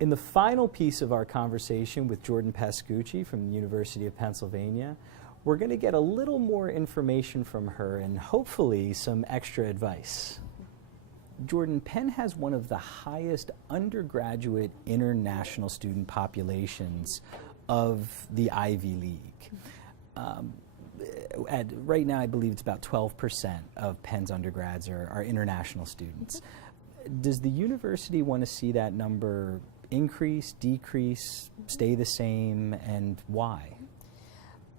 In the final piece of our conversation with Jordan Pascucci from the University of Pennsylvania, we're going to get a little more information from her and hopefully some extra advice. Jordan, Penn has one of the highest undergraduate international student populations of the Ivy League. Right now, I believe it's about 12% of Penn's undergrads are international students. Does the university want to see that number increase, decrease, stay the same, and why?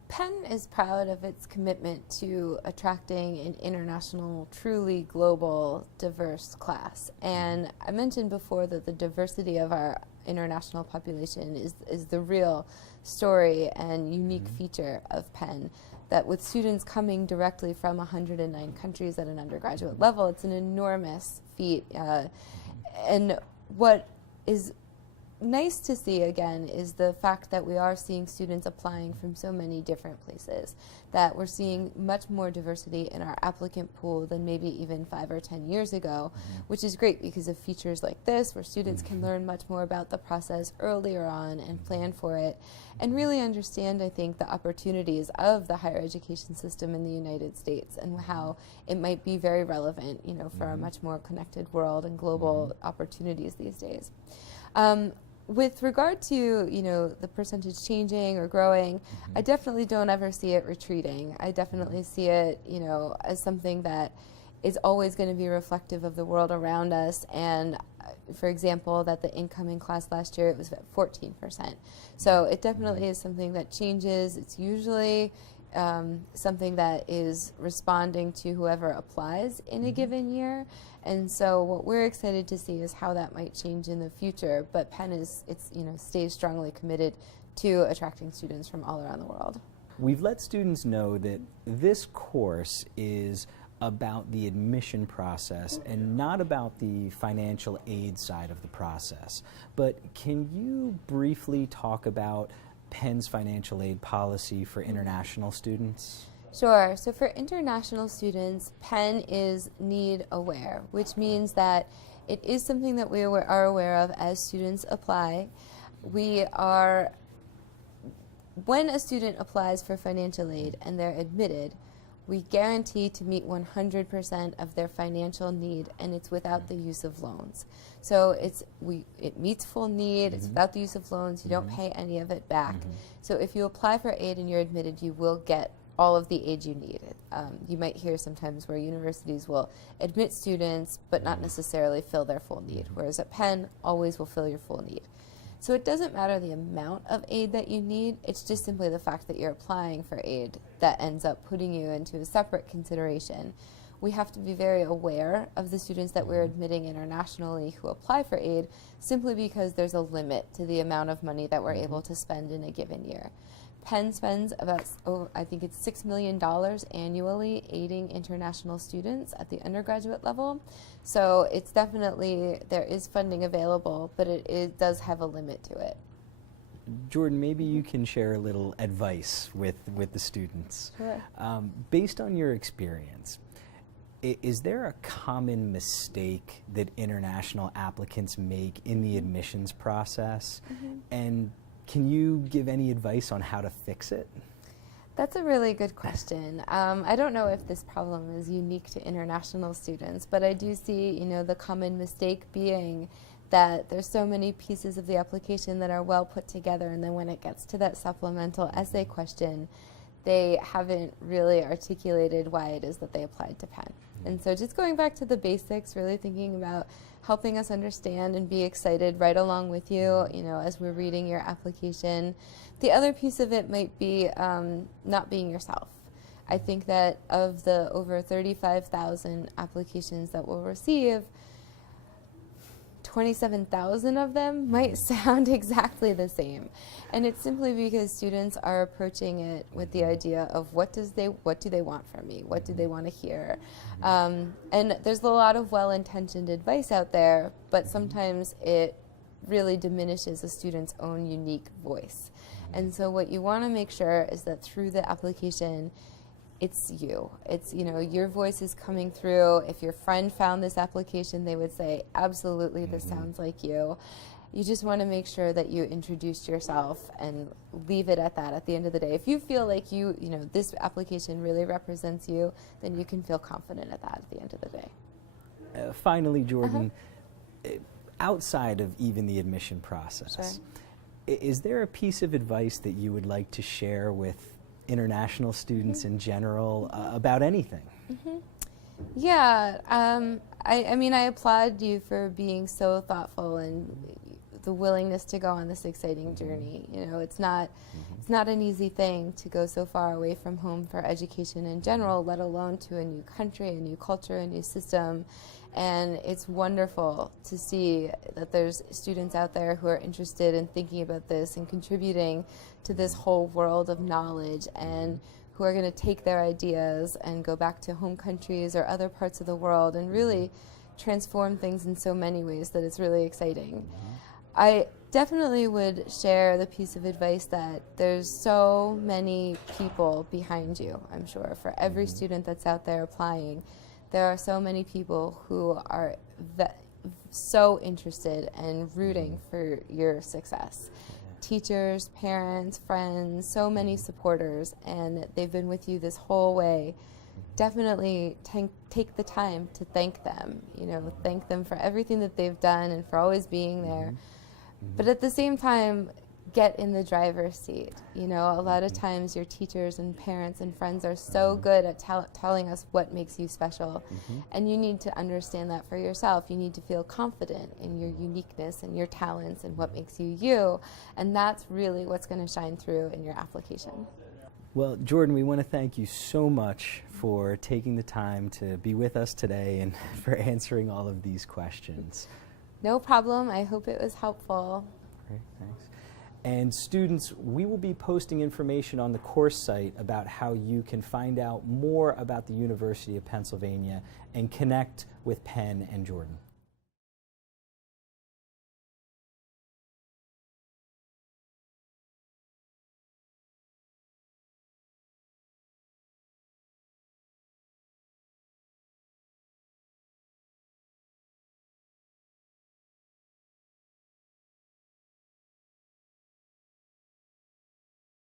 Penn is proud of its commitment to attracting an international, truly global, diverse class. And I mentioned before that the diversity of our international population is the real story and unique feature of Penn. That with students coming directly from 109 countries at an undergraduate level, it's an enormous feat. And what is nice to see again is the fact that we are seeing students applying from so many different places, that we're seeing much more diversity in our applicant pool than maybe even 5 or 10 years ago, which is great because of features like this where students can learn much more about the process earlier on and plan for it and really understand, I think, the opportunities of the higher education system in the United States and how it might be very relevant, you know, for a much more connected world and global opportunities these days. With regard to, you know, the percentage changing or growing, I definitely don't ever see it retreating. I definitely see it, you know, as something that is always going to be reflective of the world around us. And for example, that the incoming class last year, it was at 14%. So it definitely is something that changes. It's usually something that is responding to whoever applies in a given year. And so what we're excited to see is how that might change in the future. But Penn stays strongly committed to attracting students from all around the world. We've let students know that this course is about the admission process and not about the financial aid side of the process. But can you briefly talk about Penn's financial aid policy for international students? Sure. So for international students, Penn is need aware, which means that it is something that we are aware of as students apply. When a student applies for financial aid and they're admitted, we guarantee to meet 100% of their financial need, and it's without the use of loans. So it meets full need, it's without the use of loans, you don't pay any of it back. So if you apply for aid and you're admitted, you will get all of the aid you need. You might hear sometimes where universities will admit students but not necessarily fill their full need, whereas at Penn, always will fill your full need. So it doesn't matter the amount of aid that you need, it's just simply the fact that you're applying for aid that ends up putting you into a separate consideration. We have to be very aware of the students that we're admitting internationally who apply for aid simply because there's a limit to the amount of money that we're able to spend in a given year. Penn spends about, I think it's $6 million annually aiding international students at the undergraduate level. So it's definitely, there is funding available, but it does have a limit to it. Jordan, maybe you can share a little advice with the students. Sure. Based on your experience, is there a common mistake that international applicants make in the admissions process? And can you give any advice on how to fix it? That's a really good question. I don't know if this problem is unique to international students, but I do see, you know, the common mistake being that there's so many pieces of the application that are well put together, and then when it gets to that supplemental essay question, they haven't really articulated why it is that they applied to Penn. And so just going back to the basics, really thinking about helping us understand and be excited right along with you, you know, as we're reading your application. The other piece of it might be not being yourself. I think that of the over 35,000 applications that we'll receive, 27,000 of them might sound exactly the same. And it's simply because students are approaching it with the idea of what do they want from me? What do they want to hear? And there's a lot of well-intentioned advice out there, but sometimes it really diminishes a student's own unique voice. And so what you want to make sure is that through the application, it's you. It's, you know, your voice is coming through. If your friend found this application, they would say, absolutely, this sounds like you. you just want to make sure that you introduce yourself and leave it at that at the end of the day. If you feel like you know, this application really represents you, then you can feel confident at that at the end of the day. Finally, Jordan, outside of even the admission process, Sure. Is there a piece of advice that you would like to share with international students in general about anything? Yeah, I mean, I applaud you for being so thoughtful and the willingness to go on this exciting journey. You know, it's not an easy thing to go so far away from home for education in general, let alone to a new country, a new culture, a new system. And it's wonderful to see that there's students out there who are interested in thinking about this and contributing to this whole world of knowledge, and who are going to take their ideas and go back to home countries or other parts of the world and really transform things in so many ways that it's really exciting. I definitely would share the piece of advice that there's so many people behind you, I'm sure, for every student that's out there applying. There are so many people who are so interested and rooting for your success. Teachers, parents, friends, so many supporters, and they've been with you this whole way. Definitely take the time to thank them, you know, thank them for everything that they've done and for always being there. But at the same time, get in the driver's seat. You know, a lot of times your teachers and parents and friends are so good at telling us what makes you special, and you need to understand that for yourself. You need to feel confident in your uniqueness and your talents and what makes you you, and that's really what's going to shine through in your application. Well, Jordan, we want to thank you so much for taking the time to be with us today and for answering all of these questions. No problem. I hope it was helpful. Great, thanks. And students, we will be posting information on the course site about how you can find out more about the University of Pennsylvania and connect with Penn and Jordan.